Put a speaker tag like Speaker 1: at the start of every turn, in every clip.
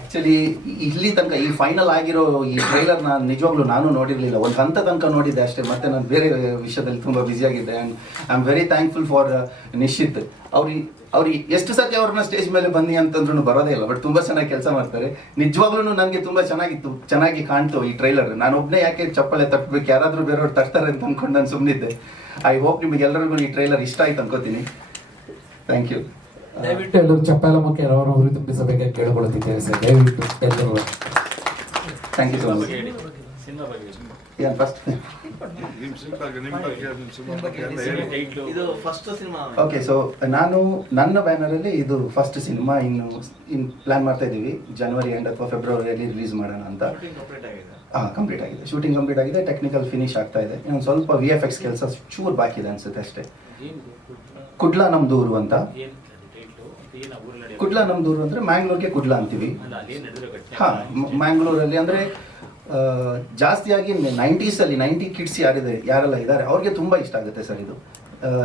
Speaker 1: Actually ಇಲ್ಲಿ ತನಕ ಈ ಫೈನಲ್ ಆಗಿರೋ ಈ ಟ್ರೈಲರ್ ನಾನು ನಿಜವಾಗ್ಲೂ ನಾನು ನೋಡಿರಲಿಲ್ಲ. ಒಂದು ಹಂತ ತನಕ ನೋಡಿದ್ದೆ ಅಷ್ಟೇ. ಮತ್ತೆ ನಾನು ಬೇರೆ ವಿಷಯದಲ್ಲಿ ತುಂಬ ಆಗಿದ್ದೆ. And I am very thankful for Nishchit ಅವ್ರಿಗೆ ಅವ್ರಿಗೆ ಎಷ್ಟು ಸತಿ ಅವ್ರನ್ನ ಸ್ಟೇಜ್ ಮೇಲೆ ಬನ್ನಿ ಅಂತಂದ್ರು ಬರೋದೇ ಇಲ್ಲ ಬಟ್ ತುಂಬಾ ಚೆನ್ನಾಗಿ ಕೆಲಸ ಮಾಡ್ತಾರೆ. ನಿಜವಾಗ್ಲೂ ನನಗೆ ತುಂಬಾ ಚೆನ್ನಾಗಿತ್ತು ಚೆನ್ನಾಗಿ ಕಾಣ್ತು ಈ ಟ್ರೈಲರ್ ನಾನು ಒಬ್ಬನೇ ಯಾಕೆ ಚಪ್ಪಳೆ ತಟ್ಟಬೇಕು ಯಾರಾದ್ರೂ ಬೇರೆಯವ್ರು ತಟ್ತಾರೆ ಅಂತ ಅನ್ಕೊಂಡು ನಾನು ಸುಮ್ಮನಿದ್ದೆ ಐ ಹೋಪ್ ನಿಮಗೆಲ್ಲರಿಗೂ ಈ ಟ್ರೈಲರ್ ಇಷ್ಟ ಆಯ್ತು ಅನ್ಕೋತೀನಿ. ಥ್ಯಾಂಕ್ ಯು
Speaker 2: ದಯವಿಟ್ಟು ಎಲ್ಲರೂ ಚಪ್ಪಾಲ ಮುಖ್ಯ ಅವರನ್ನು ಉರಿ ತುಂಬಿಸಬೇಕಂತ ಕೇಳಿಕೊಳ್ಳುತ್ತಿದ್ದೇವೆ ಸರ್. ದಯವಿಟ್ಟು ಎಲ್ಲರೂ
Speaker 1: ಥ್ಯಾಂಕ್ ಯು ಸೊ ಮಚ್ ಏನು ಫಸ್ಟ್
Speaker 3: ಇದು ಫಸ್ಟ್ ಸಿನಿಮಾ
Speaker 1: ಓಕೆ ಸೊ ನಾನು ನನ್ನ ಬ್ಯಾನರಲ್ಲಿ ಇದು ಫಸ್ಟ್ ಸಿನಿಮಾ ಇನ್ನು ಇನ್ ಪ್ಲಾನ್ ಮಾಡ್ತಾ ಇದ್ದೀವಿ. ಜನವರಿ ಎಂಡ್ ಅಥವಾ ಫೆಬ್ರವರಿಯಲ್ಲಿ ರಿಲೀಸ್ ಮಾಡೋಣ ಅಂತ. ಹಾ ಕಂಪ್ಲೀಟ್ ಆಗಿದೆ. ಶೂಟಿಂಗ್ ಕಂಪ್ಲೀಟ್ ಆಗಿದೆ ಟೆಕ್ನಿಕಲ್ ಫಿನಿಶ್ ಆಗ್ತಾ ಇದೆ. ಇನ್ನೊಂದು ಸ್ವಲ್ಪ ವಿ ಎಫ್ ಎಕ್ಸ್ ಕೆಲಸ ಚೂರ್ ಬಾಕಿ ಇದೆ ಅನ್ಸುತ್ತೆ ಅಷ್ಟೇ. ಕುಡ್ಲ
Speaker 4: ನಮ್ಮ ದೂರು ಅಂತ.
Speaker 1: ಕುಡ್ಲಾ ನಮ್ಮ ದೂರು ಅಂದರೆ ಮ್ಯಾಂಗ್ಳೂರ್ಗೆ ಕುಡ್ಲ ಅಂತೀವಿ. ಹಾಂ ಮ್ಯಾಂಗ್ಳೂರಲ್ಲಿ ಅಂದ್ರೆ ಜಾಸ್ತಿಯಾಗಿ ನೈಂಟೀಸ್ ಅಲ್ಲಿ ನೈಂಟಿ ಕಿಡ್ಸ್ ಯಾರಿದೆ, ಯಾರೆಲ್ಲ ಇದ್ದಾರೆ, ಅವ್ರಿಗೆ ತುಂಬಾ ಇಷ್ಟ ಆಗುತ್ತೆ ಸರ್ ಇದು.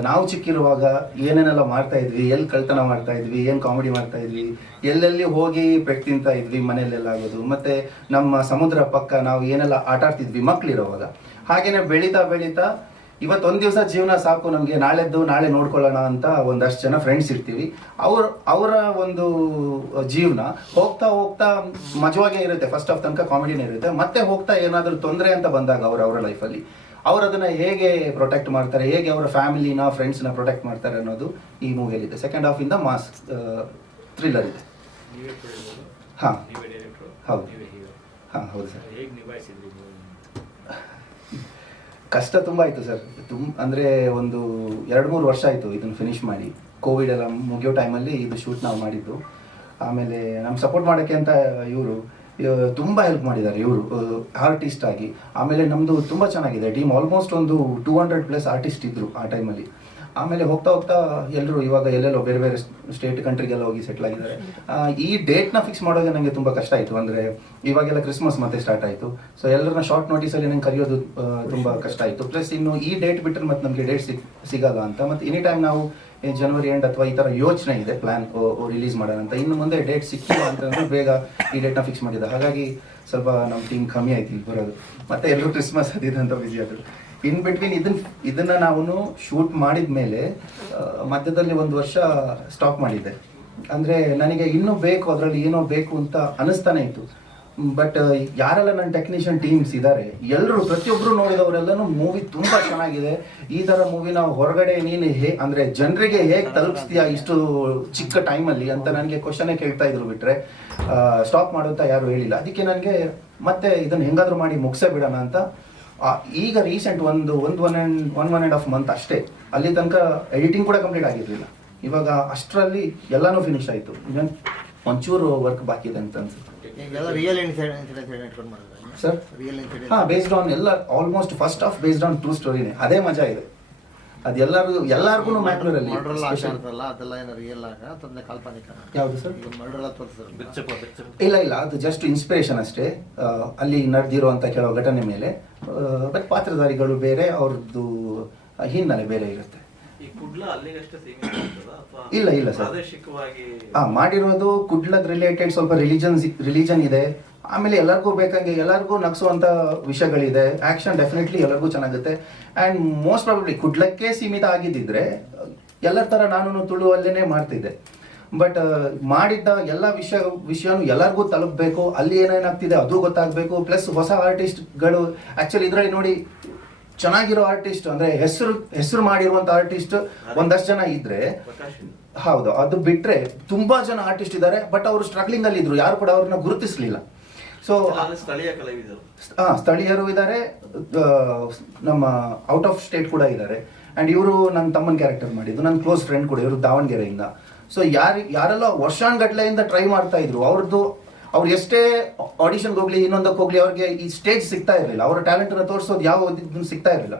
Speaker 1: ನಾವು ಚಿಕ್ಕಿರುವಾಗ ಏನೇನೆಲ್ಲ ಮಾಡ್ತಾ ಇದ್ವಿ, ಎಲ್ಲಿ ಕಳ್ತನ ಮಾಡ್ತಾ ಇದ್ವಿ, ಏನು ಕಾಮಿಡಿ ಮಾಡ್ತಾ ಇದ್ವಿ, ಎಲ್ಲೆಲ್ಲಿ ಹೋಗಿ ಪೆಟ್ ತಿಂತಾ ಇದ್ವಿ ಮನೆಯಲ್ಲೆಲ್ಲ ಆಗೋದು, ಮತ್ತೆ ನಮ್ಮ ಸಮುದ್ರ ಪಕ್ಕ ನಾವು ಏನೆಲ್ಲ ಆಟ ಆಡ್ತಿದ್ವಿ ಮಕ್ಳಿರೋವಾಗ. ಹಾಗೇನೆ ಬೆಳೀತಾ ಬೆಳೀತಾ ಇವತ್ತೊಂದು ದಿವಸ ಜೀವನ ಸಾಕು ನಮಗೆ ನಾಳೆದ್ದು ನಾಳೆ ನೋಡ್ಕೊಳ್ಳೋಣ ಅಂತ ಒಂದಷ್ಟು ಜನ ಫ್ರೆಂಡ್ಸ್ ಇರ್ತೀವಿ. ಅವ್ರ ಅವರ ಒಂದು ಜೀವನ ಹೋಗ್ತಾ ಹೋಗ್ತಾ ಮಜವಾಗೇ ಇರುತ್ತೆ. ಫಸ್ಟ್ ಆಫ್ ತನಕ ಕಾಮಿಡಿನೇ ಇರುತ್ತೆ. ಮತ್ತೆ ಹೋಗ್ತಾ ಏನಾದರೂ ತೊಂದರೆ ಅಂತ ಬಂದಾಗ ಅವ್ರ ಅವರ ಲೈಫಲ್ಲಿ ಅವ್ರು ಅದನ್ನ ಹೇಗೆ ಪ್ರೊಟೆಕ್ಟ್ ಮಾಡ್ತಾರೆ ಹೇಗೆ ಅವರ ಫ್ಯಾಮಿಲಿನ ಫ್ರೆಂಡ್ಸ್ನ ಪ್ರೊಟೆಕ್ಟ್ ಮಾಡ್ತಾರೆ ಅನ್ನೋದು ಈ ಮೂವಿಯಲ್ಲಿದೆ ಸೆಕೆಂಡ್ ಹಾಫ್ ಇಂದ ಮಾಸ್ ಥ್ರಿಲ್ಲರ್ ಇದೆ. ಹಾಂ. ಹೌದು. ಹಾಂ ಹೌದು ಸರ್. ಕಷ್ಟ ತುಂಬ ಆಯಿತು ಸರ್. ತುಂಬ ಅಂದರೆ ಒಂದು ಎರಡು ಮೂರು ವರ್ಷ ಆಯಿತು ಇದನ್ನು ಫಿನಿಶ್ ಮಾಡಿ. ಕೋವಿಡ್ ಎಲ್ಲ ಮುಗಿಯೋ ಟೈಮಲ್ಲಿ ಇದು ಶೂಟ್ ನಾವು ಮಾಡಿದ್ದು. ಆಮೇಲೆ ನಮ್ಮ ಸಪೋರ್ಟ್ ಮಾಡೋಕ್ಕೆ ಅಂತ ಇವರು ತುಂಬ ಹೆಲ್ಪ್ ಮಾಡಿದ್ದಾರೆ ಇವರು ಆರ್ಟಿಸ್ಟ್ ಆಗಿ. ಆಮೇಲೆ ನಮ್ಮದು ತುಂಬ ಚೆನ್ನಾಗಿದೆ. ಟೀಮ್ ಆಲ್ಮೋಸ್ಟ್ ಒಂದು ಟೂ ಹಂಡ್ರೆಡ್ ಪ್ಲಸ್ ಆರ್ಟಿಸ್ಟ್ ಇದ್ದರು ಆ ಟೈಮಲ್ಲಿ ಆಮೇಲೆ ಹೋಗ್ತಾ ಹೋಗ್ತಾ ಎಲ್ಲರೂ ಇವಾಗ ಎಲ್ಲೆಲ್ಲೋ ಬೇರೆ ಬೇರೆ ಸ್ಟೇಟ್ ಕಂಟ್ರಿಗೆಲ್ಲ ಹೋಗಿ ಸೆಟ್ಲ್ ಆಗಿದ್ದಾರೆ. ಈ ಡೇಟ್ನ ಫಿಕ್ಸ್ ಮಾಡೋದೇ ನನಗೆ ತುಂಬ ಕಷ್ಟ ಆಯಿತು. ಅಂದರೆ ಇವಾಗೆಲ್ಲ ಕ್ರಿಸ್ಮಸ್ ಮತ್ತೆ ಸ್ಟಾರ್ಟ್ ಆಯಿತು. ಸೊ ಎಲ್ಲರನ್ನ ಶಾರ್ಟ್ ನೋಟಿಸಲ್ಲಿ ನಂಗೆ ಕರೆಯೋದು ತುಂಬ ಕಷ್ಟ ಆಯಿತು. ಪ್ಲಸ್ ಇನ್ನು ಈ ಡೇಟ್ ಬಿಟ್ಟರೆ ಮತ್ತೆ ನಮಗೆ ಡೇಟ್ ಸಿಗ್, ಸಿಗಲ್ಲ ಅಂತ. ಮತ್ತು ಎನಿ ಟೈಮ್ ನಾವು ಜನವರಿ ಎಂಡ್ ಅಥವಾ ಈ ಥರ ಯೋಚನೆ ಇದೆ ಪ್ಲ್ಯಾನ್ ರಿಲೀಸ್ ಮಾಡೋಣ ಅಂತ. ಇನ್ನು ಮುಂದೆ ಡೇಟ್ ಸಿಕ್ಕಿಲ್ಲ ಅಂತಂದ್ರೆ ಬೇಗ ಈ ಡೇಟ್ನ ಫಿಕ್ಸ್ ಮಾಡಿದ್ದೆ ಹಾಗಾಗಿ ಸ್ವಲ್ಪ ನಮ್ಮ ಟೀಮ್ ಕಮ್ಮಿ ಆಯ್ತು ಇಲ್ಲಿ ಬರೋದು ಮತ್ತೆ ಎಲ್ಲರೂ ಕ್ರಿಸ್ಮಸ್ ಅದಿದೆ ಅಂತ ಬಿಸಿ ಆದರು. ಇನ್ ಬಿಟ್ವೀನ್ ಇದನ್ನ ಇದನ್ನ ನಾವು ಶೂಟ್ ಮಾಡಿದ ಮೇಲೆ ಮಧ್ಯದಲ್ಲಿ ಒಂದು ವರ್ಷ ಸ್ಟಾಪ್ ಮಾಡಿದ್ದೆ. ಅಂದ್ರೆ ನನಗೆ ಇನ್ನೂ ಬೇಕು, ಅದರಲ್ಲಿ ಏನೋ ಬೇಕು ಅಂತ ಅನಿಸ್ತಾನೆ ಇತ್ತು. ಬಟ್ ಯಾರೆಲ್ಲ ನನ್ನ ಟೆಕ್ನಿಷಿಯನ್ ಟೀಮ್ಸ್ ಇದ್ದಾರೆ ಎಲ್ಲರೂ ಪ್ರತಿಯೊಬ್ಬರು ನೋಡಿದವರೆಲ್ಲನೂ ಮೂವಿ ತುಂಬಾ ಚೆನ್ನಾಗಿದೆ. ಈ ತರ ಮೂವಿನ ಹೊರಗಡೆ ನೀನು ಹೇ, ಅಂದ್ರೆ ಜನರಿಗೆ ಹೇಗೆ ತಲುಪಿಸ್ತೀಯಾ ಇಷ್ಟು ಚಿಕ್ಕ ಟೈಮಲ್ಲಿ ಅಂತ ನನಗೆ ಕ್ವಶನೇ ಕೇಳ್ತಾ ಇದ್ರು ಬಿಟ್ರೆ ಸ್ಟಾಪ್ ಮಾಡುತ್ತಾ ಯಾರು ಹೇಳಿಲ್ಲ. ಅದಕ್ಕೆ ನನಗೆ ಮತ್ತೆ ಇದನ್ನ ಹೆಂಗಾದ್ರೂ ಮಾಡಿ ಮುಗಿಸೇ ಬಿಡೋಣ ಅಂತ ಈಗ ರೀಸೆಂಟ್ ಒಂದು ಒಂದು one and one one and half month ಅಷ್ಟೇ ಅಲ್ಲಿ ತನಕ ಎಡಿಟಿಂಗ್ ಕೂಡ ಕಂಪ್ಲೀಟ್ ಆಗಿರಲಿಲ್ಲ. ಇವಾಗ ಅಷ್ಟರಲ್ಲಿ ಎಲ್ಲಾನು ಫಿನಿಶ್ ಆಯಿತು. ಇನ್ನೊಂದು ಒಂಚೂರು ವರ್ಕ್ ಬಾಕಿ ಇದೆ ಅಂತ ಅನ್ಸುತ್ತೆ.
Speaker 3: ಸರ್
Speaker 1: ಹಾಂ ಬೇಸ್ಡ್ ಆನ್ ಎಲ್ಲ almost first of based on true ಸ್ಟೋರಿನೇ ಅದೇ ಮಜಾ ಇದೆ. ಅದು ಎಲ್ಲರಿಗೂ
Speaker 3: ಇರ್ತಲ್ಲ ಅದೆಲ್ಲ ಏನೋ ರಿಯಲ್ ಆಗ ತಂದೆ ಕಾಲ್ಪನಿಕ
Speaker 1: ಯಾವುದು ಸರ್?
Speaker 3: ಈಗ ಮರ್ಡರ್ ತೋರಿಸಿದ್ರು.
Speaker 4: ಬೆಚ್ಚಪ್ಪ ಬೆಚ್ಚಪ್ಪ.
Speaker 1: ಇಲ್ಲ ಇಲ್ಲ ಅದು ಜಸ್ಟ್ ಇನ್ಸ್ಪಿರೇಷನ್ ಅಷ್ಟೇ. ಅಲ್ಲಿ ನಡೆದಿರುವಂತ ಕೆಲವು ಘಟನೆ ಮೇಲೆ. ಬಟ್ ಪಾತ್ರಧಾರಿಗಳು ಬೇರೆ ಅವ್ರದ್ದು ಹಿನ್ನೆಲೆ ಬೇರೆ ಇರುತ್ತೆ.
Speaker 3: ಈ ಕುಡ್ಲ ಅಲ್ಲಿಗಷ್ಟೇ ಸೀಮಿತ ಆಗ್ತದಾ?
Speaker 1: ಇಲ್ಲ, ಇಲ್ಲ ಸರ್.
Speaker 3: ಹಾ
Speaker 1: ಆ ಮಾಡಿರೋದು ಕುಡ್ಲದ ರಿಲೇಟೆಡ್ ಸ್ವಲ್ಪ ರಿಲಿಜನ್ ರಿಲಿಜನ್ ಇದೆ. ಆಮೇಲೆ ಎಲ್ಲರಿಗೂ ಬೇಕಂಗೆ ಎಲ್ಲರಿಗೂ ನಗಿಸುವಂಥ ವಿಷಯಗಳಿದೆ. ಆಕ್ಷನ್ ಡೆಫಿನೆಟ್ಲಿ ಎಲ್ಲರಿಗೂ ಚೆನ್ನಾಗುತ್ತೆ. ಅಂಡ್ ಮೋಸ್ಟ್ ಪ್ರಾಬಬ್ಲಿ ಕುಡ್ಲಕ್ಕೆ ಸೀಮಿತ ಆಗಿದ್ದಿದ್ರೆ ಎಲ್ಲರ ಥರ ನಾನು ತುಳುವಲ್ಲೇ ಮಾಡ್ತಿದ್ದೆ. ಬಟ್ ಮಾಡಿದ್ದ ಎಲ್ಲ ವಿಷಯ ವಿಷಯನೂ ಎಲ್ಲರಿಗೂ ತಲುಪಬೇಕು. ಅಲ್ಲಿ ಏನೇನಾಗ್ತಿದೆ ಅದು ಗೊತ್ತಾಗಬೇಕು. ಪ್ಲಸ್ ಹೊಸ ಆರ್ಟಿಸ್ಟ್ಗಳು ಆಕ್ಚುಲಿ ಇದರಲ್ಲಿ ನೋಡಿ ಚೆನ್ನಾಗಿರೋ ಆರ್ಟಿಸ್ಟ್ ಅಂದ್ರೆ ಹೆಸರು ಹೆಸರು ಮಾಡಿರುವಂತ ಆರ್ಟಿಸ್ಟ್ ಒಂದಷ್ಟು ಜನ
Speaker 3: ಇದ್ದರೆ
Speaker 1: ಹೌದು. ಅದು ಬಿಟ್ರೆ ತುಂಬಾ ಜನ ಆರ್ಟಿಸ್ಟ್ ಇದ್ದಾರೆ. ಬಟ್ ಅವರು ಸ್ಟ್ರಗ್ಲಿಂಗ್ ಅಲ್ಲಿ ಇದ್ರು. ಯಾರು ಕೂಡ ಅವ್ರನ್ನ ಗುರುತಿಸ್ಲಿಲ್ಲ. ಸೊ
Speaker 3: ಸ್ಥಳೀಯ ಕಲಾವಿದರು.
Speaker 1: ಹಾ ಸ್ಥಳೀಯರು ಇದ್ದಾರೆ ನಮ್ಮ ಔಟ್ ಆಫ್ ಸ್ಟೇಟ್ ಕೂಡ ಇದ್ದಾರೆ ಅಂಡ್ ಇವರು ನನ್ನ ತಮ್ಮನ ಕ್ಯಾರೆಕ್ಟರ್ ಮಾಡಿದ್ದು ನನ್ನ ಕ್ಲೋಸ್ ಫ್ರೆಂಡ್ ಕೂಡ ಇವರು ದಾವಣಗೆರೆಯಿಂದ. ಸೊ ಯಾರು ಯಾರೆಲ್ಲ ವರ್ಷಾನ್ಗಟ್ಲೆಯಿಂದ ಟ್ರೈ ಮಾಡ್ತಾ ಇದ್ರು ಅವ್ರದ್ದು ಅವ್ರು ಎಷ್ಟೇ ಆಡಿಷನ್ಗೆ ಹೋಗ್ಲಿ ಇನ್ನೊಂದಕ್ಕೆ ಹೋಗ್ಲಿ ಅವ್ರಿಗೆ ಈ ಸ್ಟೇಜ್ ಸಿಗ್ತಾ ಇರಲಿಲ್ಲ. ಅವರ ಟ್ಯಾಲೆಂಟನ್ನು ತೋರಿಸೋದು ಯಾವ ಸಿಗ್ತಾ ಇರಲಿಲ್ಲ.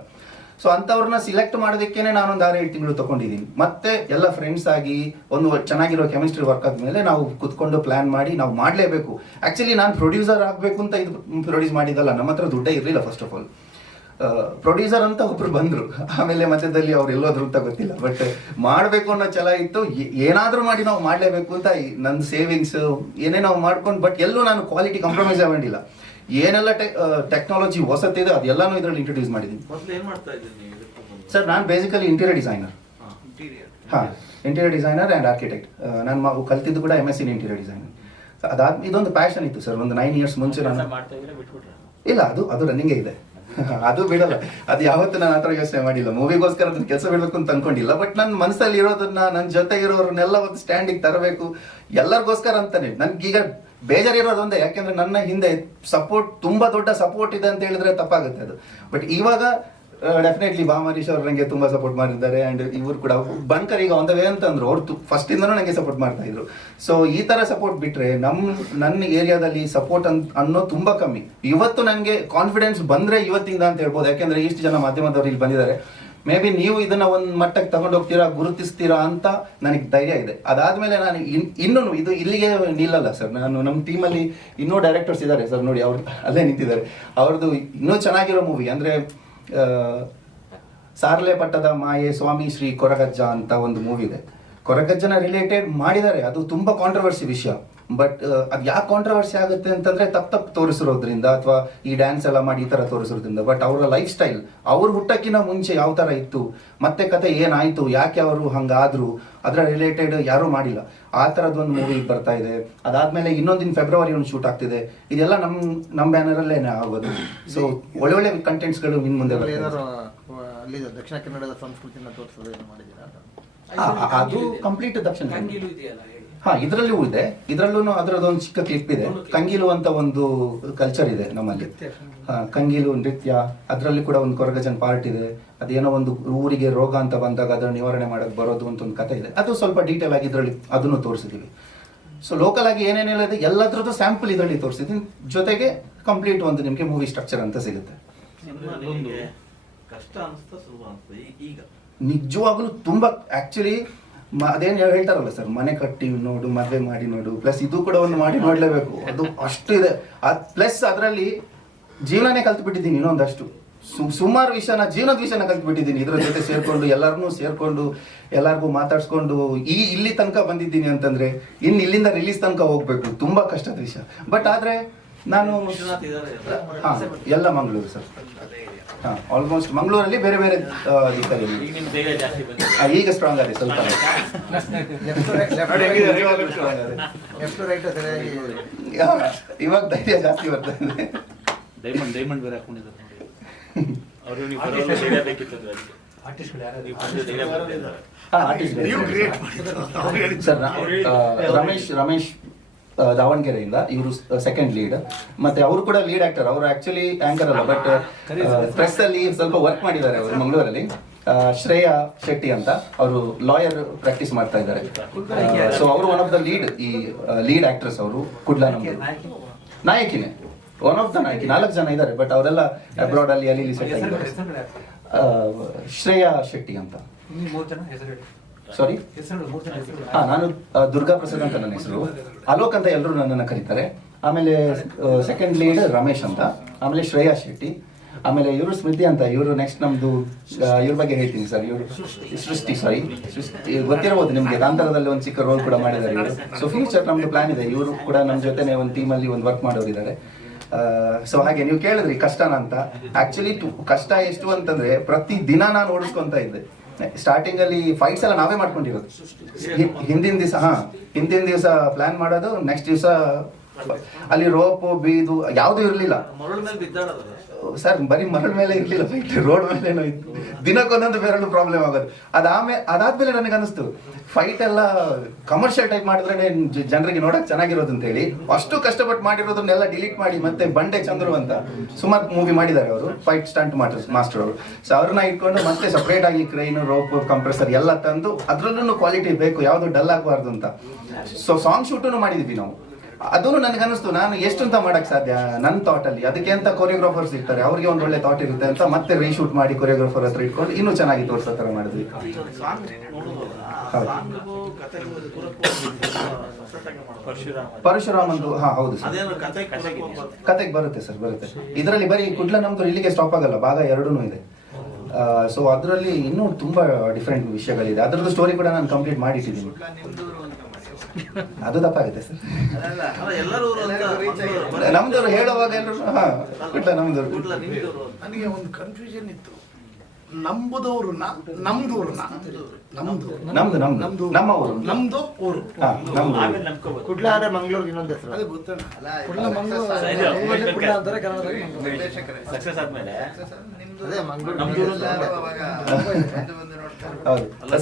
Speaker 1: ಸೊ ಅಂಥವ್ರನ್ನ ಸಿಲೆಕ್ಟ್ ಮಾಡೋದಕ್ಕೇನೆ ನಾನೊಂದು ಆರು ಏಳು ತಿಂಗಳು ತಗೊಂಡಿದ್ದೀನಿ ಮತ್ತೆ ಎಲ್ಲ ಫ್ರೆಂಡ್ಸ್ ಆಗಿ ಒಂದು ಚೆನ್ನಾಗಿರೋ ಕೆಮಿಸ್ಟ್ರಿ ವರ್ಕ್ ಆದ್ಮೇಲೆ ನಾವು ಕುತ್ಕೊಂಡು ಪ್ಲಾನ್ ಮಾಡಿ ನಾವು ಮಾಡಲೇಬೇಕು. ಆಕ್ಚುಲಿ ನಾನು ಪ್ರೊಡ್ಯೂಸರ್ ಆಗಬೇಕು ಅಂತ ಇದು ಪ್ರೊಡ್ಯೂಸ್ ಮಾಡಿದ್ದಲ್ಲ ನಮ್ಮ ಹತ್ರ ದುಡ್ಡೇ ಇರಲಿಲ್ಲ ಫಸ್ಟ್ ಆಫ್ ಆಲ್ ಪ್ರೊಡ್ಯೂಸರ್ ಅಂತ ಒಬ್ರು ಬಂದ್ರು. ಆಮೇಲೆ ಮಧ್ಯದಲ್ಲಿ ಅವ್ರು ಎಲ್ಲೋದ್ರು ಅಂತ ಗೊತ್ತಿಲ್ಲ. ಬಟ್ ಮಾಡಬೇಕು ಅನ್ನೋ ಛಲ ಇತ್ತು. ಏನಾದರೂ ಮಾಡಿ ನಾವು ಮಾಡಲೇಬೇಕು ಅಂತ ಈ ನನ್ನ ಸೇವಿಂಗ್ಸ್ ಏನೇ ನಾವು ಮಾಡ್ಕೊಂಡು ಬಟ್ ಎಲ್ಲೂ ನಾನು ಕ್ವಾಲಿಟಿ ಕಾಂಪ್ರಮೈಸ್ ಆಗಿಲ್ಲ ಏನೆಲ್ಲ ಟೆಕ್ನಾಲಜಿ ಹೊಸತಿದೆ ಅದೆಲ್ಲಾನು ಇದರಲ್ಲಿ ಇಂಟ್ರೊಡ್ಯೂಸ್ ಮಾಡಿದ್ದೀನಿ? ಸರ್ ನಾನು ಬೇಸಿಕಲಿ ಇಂಟೀರಿಯರ್ ಡಿಸೈನರ್
Speaker 3: ಹಾ,
Speaker 1: ಇಂಟೀರಿಯರ್ ಡಿಸೈನರ್ ಆ್ಯಂಡ್ ಆರ್ಕಿಟೆಕ್ಟ್ ನಾನು ಮಗು ಕಲ್ತಿದ್ದು ಕೂಡ M S C interior designer ಅದಾದ ಇದೊಂದು ಪ್ಯಾಷನ್ ಇತ್ತು ಸರ್ ಒಂದು ನೈನ್ ಇಯರ್ಸ್ ಮುಂಚೆ ನಾನು ಇಲ್ಲ ಅದು ಅದು ರನ್ನಿಂಗೇ ಇದೆ. ಅದು ಬಿಡಲ್ಲ. ಅದು ಯಾವತ್ತು ನಾನು ಆತರ ಯೋಚನೆ ಮಾಡಿಲ್ಲ. ಮೂವಿಗೋಸ್ಕರ ಅದನ್ನ ಕೆಲಸ ಬಿಡಬೇಕು ಅಂತ ಅನ್ಕೊಂಡಿಲ್ಲ. ಬಟ್ ನನ್ನ ಮನಸ್ಸಲ್ಲಿ ಇರೋದನ್ನ ನನ್ನ ಜೊತೆ ಇರೋರನ್ನೆಲ್ಲ ಒಂದು ಸ್ಟ್ಯಾಂಡಿಗೆ ತರಬೇಕು. ಎಲ್ಲರಿಗೋಸ್ಕರ ಅಂತಾನೆ. ನನ್ಗೀಗ ಬೇಜಾರಿರೋದೊಂದೇ ಯಾಕೆಂದ್ರೆ ನನ್ನ ಹಿಂದೆ ಸಪೋರ್ಟ್ ತುಂಬಾ ದೊಡ್ಡ ಸಪೋರ್ಟ್ ಇದೆ ಅಂತ ಹೇಳಿದ್ರೆ ತಪ್ಪಾಗುತ್ತೆ ಅದು. ಬಟ್ ಇವಾಗ ಡೆಫಿನೆಟ್ಲಿ ಬಾಮರೀಶ್ ಅವರು ನನಗೆ ತುಂಬಾ ಸಪೋರ್ಟ್ ಮಾಡಿದ್ದಾರೆ ಅಂಡ್ ಇವರು ಕೂಡ ಬಂಕರ್ ಈಗ ಒಂದ ವೇ ಅಂತಂದ್ರು, ಅವ್ರು ಫಸ್ಟ್ ಇಂದನೂ ನನಗೆ ಸಪೋರ್ಟ್ ಮಾಡ್ತಾ ಇದ್ರು. ಸೊ ಈ ತರ ಸಪೋರ್ಟ್ ಬಿಟ್ರೆ ನಮ್ ನನ್ನ ಏರಿಯಾದಲ್ಲಿ ಸಪೋರ್ಟ್ ಅಂತ ಅನ್ನೋ ತುಂಬಾ ಕಮ್ಮಿ. ಇವತ್ತು ನನಗೆ ಕಾನ್ಫಿಡೆನ್ಸ್ ಬಂದ್ರೆ ಇವತ್ತಿಂದ ಅಂತ ಹೇಳ್ಬೋದು. ಯಾಕೆಂದ್ರೆ ಇಷ್ಟು ಜನ ಮಾಧ್ಯಮದವರು ಇಲ್ಲಿ ಬಂದಿದ್ದಾರೆ. ಮೇ ಬಿ ನೀವು ಇದನ್ನ ಒಂದ್ ಮಟ್ಟಕ್ಕೆ ತಗೊಂಡೋಗ್ತೀರಾ ಗುರುತಿಸ್ತೀರಾ ಅಂತ ನನಗೆ ಧೈರ್ಯ ಇದೆ. ಅದಾದ್ಮೇಲೆ ನಾನು ಇನ್ ಇನ್ನೂ ಇದು ಇಲ್ಲಿಗೆ ನಿಲ್ಲಲ್ಲ ಸರ್. ನಾನು ನಮ್ಮ ಟೀಮಲ್ಲಿ ಇನ್ನೂ ಡೈರೆಕ್ಟರ್ಸ್ ಇದ್ದಾರೆ ಸರ್. ನೋಡಿ, ಅವ್ರು ಅಲ್ಲೇ ನಿಂತಿದ್ದಾರೆ. ಅವ್ರದ್ದು ಇನ್ನೂ ಚೆನ್ನಾಗಿರೋ ಮೂವಿ ಅಂದ್ರೆ ಸಾರ್ಲೆ ಪಟ್ಟದ ಮಾಯೆ ಸ್ವಾಮಿ ಶ್ರೀ ಕೊರಗಜ್ಜ ಅಂತ ಒಂದು ಮೂವಿ ಇದೆ. ಕೊರಗಜ್ಜನ ರಿಲೇಟೆಡ್ ಮಾಡಿದ್ದಾರೆ. ಅದು ತುಂಬಾ ಕಾಂಟ್ರವರ್ಸಿ ವಿಷಯ. ಬಟ್ ಅದು ಯಾಕೆ ಕಾಂಟ್ರವರ್ಸಿ ಆಗುತ್ತೆ ಅಂತಂದ್ರೆ ತಪ್ಪು ತಪ್ಪು ತೋರಿಸಿರೋದ್ರಿಂದ ಅಥವಾ ಈ ಡ್ಯಾನ್ಸ್ ಎಲ್ಲ ಮಾಡಿ ಈ ತರ ತೋರಿಸಿರೋದ್ರಿಂದ. ಬಟ್ ಅವರ ಲೈಫ್ ಸ್ಟೈಲ್ ಅವ್ರ ಹುಟ್ಟಕ್ಕಿನ ಮುಂಚೆ ಯಾವ ತರ ಇತ್ತು ಮತ್ತೆ ಕತೆ ಏನಾಯ್ತು ಯಾಕೆ ಅವರು ಹಂಗಾದ್ರು ಅದರ ರಿಲೇಟೆಡ್ ಯಾರೂ ಮಾಡಿಲ್ಲ. ಆ ಥರದ್ದು ಒಂದು ಮೂವಿ ಬರ್ತಾ ಇದೆ. ಅದಾದ್ಮೇಲೆ ಇನ್ನೊಂದಿನ ಫೆಬ್ರವರಿ ಒಂದು ಶೂಟ್ ಆಗ್ತಿದೆ. ಇದೆಲ್ಲ ನಮ್ ನಮ್ಮ ಬ್ಯಾನರಲ್ಲೇ ಆಗೋದು. ಸೊ ಒಳ್ಳೆ ಒಳ್ಳೆ ಕಂಟೆಂಟ್ಸ್ಗಳು ಇನ್ ಮುಂದೆ
Speaker 5: ಅಲ್ಲಿ ದಕ್ಷಿಣ ಕನ್ನಡದ ಸಂಸ್ಕೃತಿನ ತೋರಿಸೋದು ಮಾಡಿದ್ದೀರಾ?
Speaker 1: ಆ, ಅದು ಕಂಪ್ಲೀಟ್ ದಕ್ಷಿಣ
Speaker 6: ಕಂಗೀಲು
Speaker 1: ಹಾ ಇದರಲ್ಲೂ ಇದೆ. ಇದರಲ್ಲೂ ಅದರದೊಂದು ಚಿಕ್ಕ ಕ್ಲಿಪ್ ಇದೆ. ಕಂಗೀಲು ಅಂತ ಒಂದು ಕಲ್ಚರ್ ಇದೆ ನಮ್ಮಲ್ಲಿ. ಹಾ, ಕಂಗೀಲು ನೃತ್ಯ. ಅದರಲ್ಲಿ ಕೂಡ ಒಂದು ಕೊರಗಜನ್ ಪಾರ್ಟ್ ಇದೆ. ಅದೇನೋ ಒಂದು ಊರಿಗೆ ರೋಗ ಅಂತ ಬಂದಾಗ ಅದನ್ನು ನಿವಾರಣೆ ಮಾಡಕ್ ಬರೋದು ಅಂತ ಒಂದು ಕತೆ ಇದೆ. ಅದು ಸ್ವಲ್ಪ ಡೀಟೇಲ್ ಆಗಿ ಇದರಲ್ಲಿ ಅದನ್ನು ತೋರಿಸಿದೀವಿ. ಸೊ ಲೋಕಲ್ ಆಗಿ ಏನೇನೆಲ್ಲ ಇದೆ ಎಲ್ಲದ್ರದ್ದು ಸ್ಯಾಂಪಲ್ ಇದರಲ್ಲಿ ತೋರಿಸಿದೀನಿ. ಜೊತೆಗೆ ಕಂಪ್ಲೀಟ್ ಒಂದು ನಿಮಗೆ ಮೂವಿ ಸ್ಟ್ರಕ್ಚರ್ ಅಂತ ಸಿಗುತ್ತೆ.
Speaker 3: ಕಷ್ಟ ಅನಿಸ್ತಾ ಸುಲಭ ಈಗ
Speaker 1: ನಿಜವಾಗ್ಲೂ ತುಂಬಾ ಆಕ್ಚುಲಿ ಅದೇನ್ ಹೇಳ್ತಾರಲ್ಲ ಸರ್, ಮನೆ ಕಟ್ಟಿ ನೋಡು, ಮದ್ವೆ ಮಾಡಿ ನೋಡು ಪ್ಲಸ್ ಇದು ಕೂಡ ಒಂದು ಮಾಡಿ ನೋಡ್ಲೇಬೇಕು. ಅದು ಅಷ್ಟು ಇದೆ. ಪ್ಲಸ್ ಅದರಲ್ಲಿ ಜೀವನನೇ ಕಲ್ತು ಬಿಟ್ಟಿದ್ದೀನಿ ಇನ್ನೊಂದಷ್ಟು ಸುಮಾರು ವಿಷಯನ ಜೀವನದ ವಿಷಯನ ಕಲ್ತು ಬಿಟ್ಟಿದ್ದೀನಿ ಇದ್ರ ಜೊತೆ ಸೇರ್ಕೊಂಡು ಎಲ್ಲರನ್ನೂ ಸೇರ್ಕೊಂಡು, ಎಲ್ಲರಿಗೂ ಮಾತಾಡ್ಸ್ಕೊಂಡು, ಈ ಇಲ್ಲಿ ತನಕ ಬಂದಿದ್ದೀನಿ ಅಂತಂದ್ರೆ ಇನ್ನು ಇಲ್ಲಿಂದ ರಿಲೀಸ್ ತನಕ ಹೋಗ್ಬೇಕು. ತುಂಬಾ ಕಷ್ಟದ ವಿಷಯ. ಬಟ್ ಆದ್ರೆ ನಾನು ಎಲ್ಲ ಮಂಗಳೂರು ಸರ್. ಹಾಂ ಆಲ್ಮೋಸ್ಟ್ ಮಂಗಳೂರಲ್ಲಿ ಬೇರೆ ಬೇರೆ ದಿಕ್ಕಲ್ಲಿ
Speaker 4: ಈಗ ಜಾಸ್ತಿ ಬಂದಿದೆ.
Speaker 1: ಈಗ ಸ್ಟ್ರಾಂಗ್ ಆಗಿದೆ ಸ್ವಲ್ಪ ಇವಾಗ ಧೈರ್ಯ ಜಾಸ್ತಿ ಬರ್ತದೆ
Speaker 4: ಡೈಮಂಡ್ ಡೈಮಂಡ್ ಬೇರೆ ಹಾಕೊಂಡಿದ್ದಾರೆ ಅವರು ನೀವು
Speaker 6: ಆರ್ಟಿಸ್ಟ್ಗಳು
Speaker 1: ರಮೇಶ್ ರಮೇಶ್ ದಾವಣಗೆರೆಯಿಂದ ಇವರು ಸೆಕೆಂಡ್ ಲೀಡ್ ಮತ್ತೆ ಅವರು ಕೂಡ ಲೀಡ್ ಆಕ್ಟರ್ ಅವರು ಆಕ್ಚುಲಿ ಆಂಕರ್ ಅಲ್ಲ ಬಟ್ ಪ್ರೆಸ್ ಅಲ್ಲಿ ಸ್ವಲ್ಪ ವರ್ಕ್ ಮಾಡಿದ್ದಾರೆ ಅವರು ಮಂಗಳೂರಲ್ಲಿ. ಶ್ರೇಯಾ ಶೆಟ್ಟಿ ಅಂತ ಅವರು ಲಾಯರ್ ಪ್ರಾಕ್ಟೀಸ್ ಮಾಡ್ತಾ ಇದ್ದಾರೆ. ಸೊ ಅವರು ಒನ್ ಆಫ್ ದ ಲೀಡ್ ಈ ಲೀಡ್ ಆಕ್ಟ್ರೆಸ್ ಅವರು ಕುಡ್ಲಾ ನಮಗೆ ನಾಯಕಿನೇ. ಒನ್ ಆಫ್ ದ ನಾಯಕಿ. ನಾಲ್ಕು ಜನ ಇದ್ದಾರೆ ಬಟ್ ಅವರೆಲ್ಲ ಅಬ್ರಾಡ್ ಅಲ್ಲಿ ಅಲ್ಲಿ ಸೆಟ್ ಆಗಿದ್ದಾರೆ. ಶ್ರೇಯಾ ಶೆಟ್ಟಿ ಅಂತ. ಸಾರಿ ಹಾ ನಾನು ದುರ್ಗಾ ಪ್ರಸಾದ್ ಅಂತ ನನ್ನ ಹೆಸರು. ಅಲೋಕ್ ಅಂತ ಎಲ್ಲರೂ ನನ್ನನ್ನು ಕರೀತಾರೆ. ಆಮೇಲೆ ಸೆಕೆಂಡ್ ಲೀಡ್ ರಮೇಶ್ ಅಂತ. ಆಮೇಲೆ ಶ್ರೇಯಾ ಶೆಟ್ಟಿ. ಆಮೇಲೆ ಇವರು ಸ್ಮೃತಿ ಅಂತ. ಇವರು ನೆಕ್ಸ್ಟ್ ನಮ್ದು ಇವ್ರ ಬಗ್ಗೆ ಹೇಳ್ತೀನಿ ಸರ್ ಇವರು ಸೃಷ್ಟಿ ಸಾರಿ ಸೃಷ್ಟಿ ಗೊತ್ತಿರಬಹುದು ನಿಮ್ಗೆ. ಕಾಂತಾರದಲ್ಲಿ ಒಂದು ಚಿಕ್ಕ ರೋಲ್ ಕೂಡ ಮಾಡಿದ್ದಾರೆ ಇವರು. ಸೊ ಫ್ಯೂಚರ್ ನಮ್ದು ಪ್ಲಾನ್ ಇದೆ. ಇವರು ಕೂಡ ನಮ್ಮ ಜೊತೆನೆ ಒಂದು ಟೀಮಲ್ಲಿ ಒಂದು ವರ್ಕ್ ಮಾಡೋರಿದ್ದಾರೆ ಸೊ ಹಾಗೆ ನೀವು ಕೇಳಿದ್ರಿ ಕಷ್ಟನ ಅಂತ. ಆಕ್ಚುಲಿ ಕಷ್ಟ ಎಷ್ಟು ಅಂತಂದ್ರೆ ಪ್ರತಿ ದಿನ ನಾನು ಓಡಿಸ್ಕೊಂತ ಇದ್ದೆ. ಸ್ಟಾರ್ಟಿಂಗ್ ಅಲ್ಲಿ ಫೈಟ್ಸ್ ಎಲ್ಲ ನಾವೇ ಮಾಡ್ಕೊಂಡಿರೋದು. ಹಿಂದಿನ ದಿವಸ, ಹಾ, ಹಿಂದಿನ ದಿವಸ ಪ್ಲಾನ್ ಮಾಡೋದು ನೆಕ್ಸ್ಟ್ ದಿವಸ ಅಲ್ಲಿ ರೋಪು ಬೀದು ಯಾವುದು ಇರಲಿಲ್ಲ. ಸರ್ ಬರೀ ಮರಳ ಮೇಲೆ ಇರ್ಲಿಲ್ಲ ಫೈಟ್ ರೋಡ್ ಮೇಲೆ ಇತ್ತು. ದಿನಕ್ಕೊಂದೊಂದು ಬೇರೆಲ್ಲ ಪ್ರಾಬ್ಲಮ್ ಆಗೋದು. ಅದಾದ್ಮೇಲೆ ಅದಾದ್ಮೇಲೆ ನನಗೆ ಅನಿಸ್ತು ಫೈಟ್ ಎಲ್ಲ ಕಮರ್ಷಿಯಲ್ ಟೈಪ್ ಮಾಡಿದ್ರೆ ಜನರಿಗೆ ನೋಡಕ್ ಚೆನ್ನಾಗಿರೋದು ಅಂತ ಹೇಳಿ ಅಷ್ಟು ಕಷ್ಟಪಟ್ಟು ಮಾಡಿರೋದನ್ನೆಲ್ಲ ಡಿಲೀಟ್ ಮಾಡಿ ಮತ್ತೆ ಬಂಡೆ ಚಂದ್ರು ಅಂತ ಸುಮಾರು ಮೂವಿ ಮಾಡಿದ್ದಾರೆ ಅವರು ಫೈಟ್ ಸ್ಟಂಟ್ ಮಾಸ್ಟರ್ ಅವರು. ಸೊ ಅವ್ರನ್ನ ಇಟ್ಕೊಂಡು ಮತ್ತೆ ಸಪ್ರೇಟ್ ಆಗಿ ಕ್ರೈನ್ ರೋಪ್ ಕಂಪ್ರೆಸರ್ ಎಲ್ಲ ತಂದು ಅದ್ರಲ್ಲೂ ಕ್ವಾಲಿಟಿ ಬೇಕು ಯಾವುದು ಡಲ್ ಆಗಬಾರ್ದು ಅಂತ. ಸೊ ಸಾಂಗ್ ಶೂಟನ್ನು ಮಾಡಿದ್ವಿ ನಾವು. ಅದು ನನಗೆ ಅನಿಸ್ತು ನಾನು ಎಷ್ಟು ಅಂತ ಮಾಡಕ್ ಸಾಧ್ಯ? ನನ್ನ ಥಾಟ್ ಅಲ್ಲಿ. ಅದಕ್ಕೆ ಅಂತ ಕೊರಿಯೋಗ್ರಾಫರ್ಸ್ ಇರ್ತಾರೆ? ಅವ್ರಿಗೆ ಒಂದು ಒಳ್ಳೆ ಥಾಟ್ ಇರುತ್ತೆ ಅಂತ ಮತ್ತೆ ರೀಶೂಟ್ ಮಾಡಿ ಕೊರಿಯೋಗ್ರಾಫರ್ ಹತ್ರ ಇಟ್ಕೊಂಡು ಇನ್ನೂ ಚೆನ್ನಾಗಿ ತೋರಿಸೋ ತರ ಮಾಡಿದ್ವಿ. ಪರಶುರಾಮಂದು ಹಾ ಹೌದು ಸರ್. ಕತೆಗೆ ಬರುತ್ತೆ ಸರ್ ಬರುತ್ತೆ. ಇದರಲ್ಲಿ ಬರೀ ಕುಡ್ಲ ನಮ್ದು ಇಲ್ಲಿಗೆ ಸ್ಟಾಪ್ ಆಗಲ್ಲ ಭಾಗ ಎರಡೂ ಇದೆ. ಸೊ ಅದರಲ್ಲಿ ಇನ್ನೂ ತುಂಬಾ ಡಿಫ್ರೆಂಟ್ ವಿಷಯಗಳಿದೆ. ಅದರದ್ದು ಸ್ಟೋರಿ ಕೂಡ ನಾನು ಕಂಪ್ಲೀಟ್ ಮಾಡಿಟ್ಟಿದ್ದೀನಿ. ಅದು ತಪ್ಪಾಗುತ್ತೆ ಸರ್.
Speaker 3: ಅಲ್ಲ ಎಲ್ಲರೂ ಅಂತ ಮಂಗಳೂರು.
Speaker 1: ನಮ್ದವ್ರು ಹೇಳುವಾಗ ಎಲ್ಲರೂ ಹಾ ಕುಡ್ಲ ನಮ್ದವ್ರು.
Speaker 7: ನನಗೆ ಒಂದು ಕನ್ಫ್ಯೂಷನ್ ಇತ್ತು. ನಂಬುದವರು ನಮ್ದು ಊರು ನಮ್ದು.
Speaker 1: ನಮ್ದು ನಮ್ದು.
Speaker 7: ನಮ್ದು.
Speaker 1: ನಮ್ಮ ಊರು.
Speaker 7: ನಮ್ದು ಊರು.
Speaker 5: ಕುಡ್ಲ ಅಂದ್ರೆ ಮಂಗಳೂರಿಗೆ ಇನ್ನೊಂದು ಹೆಸರು.
Speaker 7: ಅದೇ ಗೊತ್ತಿಲ್ಲ.
Speaker 6: ಕುಡ್ಲ ಮಂಗಳೂರು ಕುಡ್ಲ ಅಂತಾರೆ ಮಂಗ್ಳೂರು.
Speaker 4: ಸಕ್ಸಸ್ ಆದ್ಮೇಲೆ?
Speaker 5: ಮಂಗಳೂರು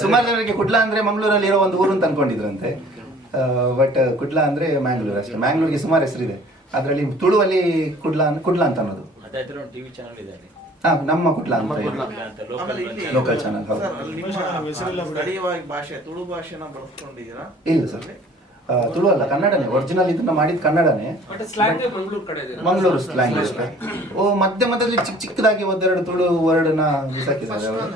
Speaker 1: ಸುಮಾರು ಜನರಿಗೆ ಕುಡ್ಲ ಅಂದ್ರೆ ಮಂಗಳೂರಲ್ಲಿ ಇರೋ ಒಂದು ಊರು ಅಂತ ಅನ್ಕೊಂಡಿದ್ರಂತೆ ಬಟ್ ಕುಡ್ಲ ಅಂದ್ರೆ ಮ್ಯಾಂಗ್ಳೂರ್ ಅಷ್ಟೇ. ಮ್ಯಾಂಗ್ಳೂರ್ಗೆ ಸುಮಾರು ಇದೆ ಅದರಲ್ಲಿ ತುಳುವಲ್ಲಿ ಕುಡ್ಲ ಕುಡ್ಲಾ ಕುಡ್ಲ ಅಂತ ಅನ್ನೋದು.
Speaker 4: ಟಿವಿ ಚಾನಲ್ ಇದೆ
Speaker 1: ಹಾ ನಮ್ಮ ಕುಡ್ಲ ಅಂತ
Speaker 4: ಲೋಕಲ್
Speaker 1: ಚಾನಲ್
Speaker 4: ಅಂತ
Speaker 3: ಆಮೇಲೆ ಇಲ್ಲಿ
Speaker 1: ಹೌದು.
Speaker 3: ಅಲ್ಲಿ ನಿಮ್ಮ ಸ್ಥಳೀಯವಾಗಿ ಭಾಷೆ ತುಳು ಭಾಷೆನ ಬಳಸ್ಕೊಂಡಿದ್ದೀರಾ?
Speaker 1: ಇಲ್ಲ ಸರ್. ತುಳು ಅಲ್ಲ ಕನ್ನಡನೇ. ಒರಿಜಿನಲ್ ಇದನ್ನ ಮಾಡಿದ ಕನ್ನಡನೇ. ಮಂಗಳೂರು ಸ್ಲ್ಯಾಂಗ್ ಓ ಮಧ್ಯ ಮಧ್ಯದಲ್ಲಿ ಚಿಕ್ಕ ಚಿಕ್ಕದಾಗಿ ಒಂದೆರಡು ತುಳು ವರ್ಡ್ನ ಬಿಸಾಕಿದ್ದಾರೆ ಅವರು.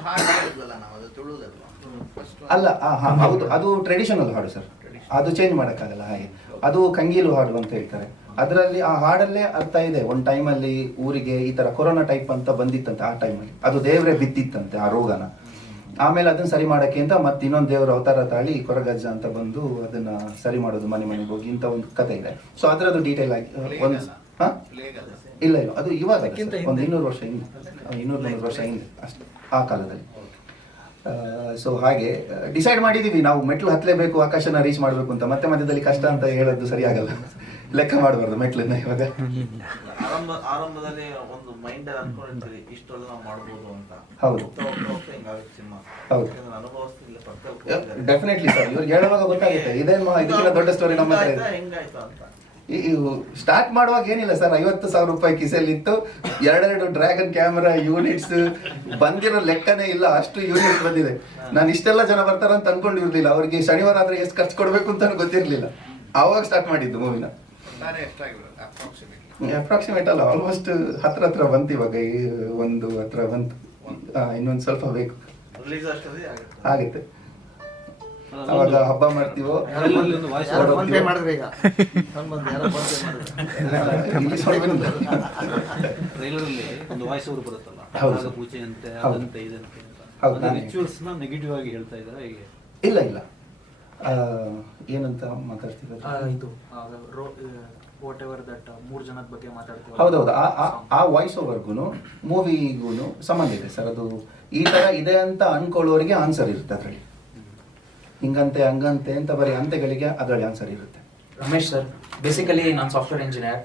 Speaker 1: ಅಲ್ಲ ಆ, ಹಾ, ಹೌದು. ಅದು ಟ್ರೆಡಿಷನಲ್ ಹಾಡು ಸರ್. ಅದು ಚೇಂಜ್ ಮಾಡೋಕ್ಕಾಗಲ್ಲ ಹಾಗೆ. ಅದು ಕಂಗೀಲು ಹಾಡು ಅಂತ ಹೇಳ್ತಾರೆ. ಅದರಲ್ಲಿ ಆ ಹಾಡಲ್ಲೇ ಅರ್ಥ ಇದೆ. ಒಂದು ಟೈಮಲ್ಲಿ ಊರಿಗೆ ಈ ತರ ಕೊರೋನಾ ಟೈಪ್ ಅಂತ ಬಂದಿತ್ತಂತೆ ಆ ಟೈಮಲ್ಲಿ ಅದು ದೇವ್ರೆ ಬಿದ್ದಿತ್ತಂತೆ ಆ ರೋಗನ. ಆಮೇಲೆ ಅದನ್ನ ಸರಿ ಮಾಡಕ್ಕೆ ಅಂತ ಮತ್ತೆ ಇನ್ನೊಂದು ದೇವರ ಅವತಾರ ತಾಳಿ ಕೊರಗಜ್ಜ ಅಂತ ಬಂದು ಅದನ್ನ ಸರಿ ಮಾಡೋದು ಮನೆ ಮನೆಗೆ ಹೋಗಿ ಇಂಥ ಒಂದು ಕತೆ ಇದೆ. ಸೊ ಅದರದ್ದು ಡೀಟೇಲ್ ಆಗಿ ಒಂದು ಹಾ? ಇಲ್ಲ ಇಲ್ಲ. ಅದು ಇವಾಗ ಒಂದು ಇನ್ನೂರು ವರ್ಷ ಹಿಂದೆ. ಇನ್ನೂರು ಮುನ್ನೂರು ವರ್ಷ ಹಿಂದೆ ಅಷ್ಟೇ ಆ ಕಾಲದಲ್ಲಿ. ಸೊ ಹಾಗೆ ಡಿಸೈಡ್ ಮಾಡಿದೀವಿ. ನಾವು ಮೆಟ್ಲು ಹತ್ತಲೇಬೇಕು ಆಕಾಶನ ರೀಚ್ ಮಾಡಬೇಕು ಅಂತ. ಮತ್ತೆ ಮಧ್ಯದಲ್ಲಿ ಕಷ್ಟ ಅಂತ ಹೇಳೋದು ಸರಿಯಾಗಲ್ಲ. ಲೆಕ್ಕ ಮಾಡಬಾರ್ದು ಮೆಟ್ಲನ್ನ ಇವಾಗ.
Speaker 3: ಆರಂಭ ಆರಂಭದಲ್ಲಿ ಒಂದು ಮೈಂಡ್ ಅನ್ಕೊಂಡಿರ್ತೀರಿ ಇಷ್ಟೆಲ್ಲ ನಾವು ಮಾಡ್ಬೋದು ಅಂತ.
Speaker 1: ಹೌದು. ಹೌದು. Definitely sir. ಇವ್ರಿಗೆ ಹೇಳುವಾಗ ಗೊತ್ತಾಗುತ್ತೆ. ಇದೇನು ಇದಕ್ಕೆಲ್ಲ ದೊಡ್ಡ ಸ್ಟೋರಿ ನಮ್ಮ ಹತ್ರ ಇದೆ.
Speaker 3: ಹೆಂಗಾಯ್ತು ಅಂತ.
Speaker 1: ಸ್ಟಾರ್ಟ್ ಮಾಡುವಾಗ ಏನಿಲ್ಲ ಸರ್ ಐವತ್ತು ಸಾವಿರ ರೂಪಾಯಿ ಕಿಸೆಯಲ್ಲಿ ಇತ್ತು ಎರಡೆರಡು ಡ್ರ್ಯಾಗನ್ ಕ್ಯಾಮರಾ ಯೂನಿಟ್ಸ್ ಬಂದಿರೋ ಲೆಕ್ಕನೇ ಇಲ್ಲ ಅಷ್ಟು ಯೂನಿಟ್ ಬಂದಿದೆ. ನಾನು ಇಷ್ಟೆಲ್ಲ ಜನ ಬರ್ತಾರ ಅಂತ ಅನ್ಕೊಂಡಿರ್ಲಿಲ್ಲ. ಅವ್ರಿಗೆ ಶನಿವಾರ ಆದ್ರೆ ಎಷ್ಟು ಖರ್ಚು ಕೊಡ್ಬೇಕು ಅಂತ ಗೊತ್ತಿರ್ಲಿಲ್ಲ. ಆವಾಗ ಸ್ಟಾರ್ಟ್ ಮಾಡಿದ್ದು ಮೂವಿನ ಅಪ್ರಾಕ್ಸಿಮೇಟ್ ಅಲ್ಲ ಆಲ್ಮೋಸ್ಟ್ ಹತ್ರ ಹತ್ರ ಬಂತು ಇವಾಗ ಒಂದು ಹತ್ರ ಬಂತು. ಇನ್ನೊಂದು ಸ್ವಲ್ಪ ಬೇಕು.
Speaker 3: ಆಗುತ್ತೆ.
Speaker 1: ಅವಾಗ ಹಬ್ಬ ಮಾಡ್ತೀವೋ.
Speaker 4: ಒಂದು ವಾಯ್ಸ್ ಓವರ್ ಬರುತ್ತಲ್ಲ?
Speaker 1: ಹೌದು.
Speaker 4: ಪೂಜೆ ಅಂತೆ. ಅದಂತೆ ಇದಂತೆ
Speaker 1: ಹೌದು,
Speaker 4: ರಿಚುವಲ್ಸ್ನ ನೆಗೆಟಿವ್ ಆಗಿ ಹೇಳ್ತಾ ಇದ್ದಾರೆ ಹೇಗೆ?
Speaker 1: ಇಲ್ಲ ಇಲ್ಲ. ಆ, ಏನಂತ
Speaker 8: ಮಾತಾಡ್ತಿದ್ರು ಇದು ವಾಟ್ ಎವರ್ ದಟ್ ಮೂರ್ ಜನದ ಬಗ್ಗೆ ಮಾತಾಡ್ತೀವಿ
Speaker 1: ಹೌದೌದು. ಆ ಆ- ಆ ವಾಯ್ಸ್ ಓವರ್ಗು ಮೂವಿಗೂ ಸಂಬಂಧ ಇದೆ ಸರ್. ಅದು ಈ ತರ ಇದೆ ಅಂತ ಅನ್ಕೊಳ್ಳೋರಿಗೆ ಆನ್ಸರ್ ಇರುತ್ತೆ ಅದರಲ್ಲಿ. ಹಿಂಗಂತೆ, ಹಂಗಂತೆ ಅಂತ ಬರೀ ಅಂತೆಗಳಿಗೆ ಅದರಲ್ಲಿ ಆನ್ಸರ್ ಇರುತ್ತೆ.
Speaker 8: ರಮೇಶ್ ಸರ್ ಬೇಸಿಕಲಿ ನಾನು software engineer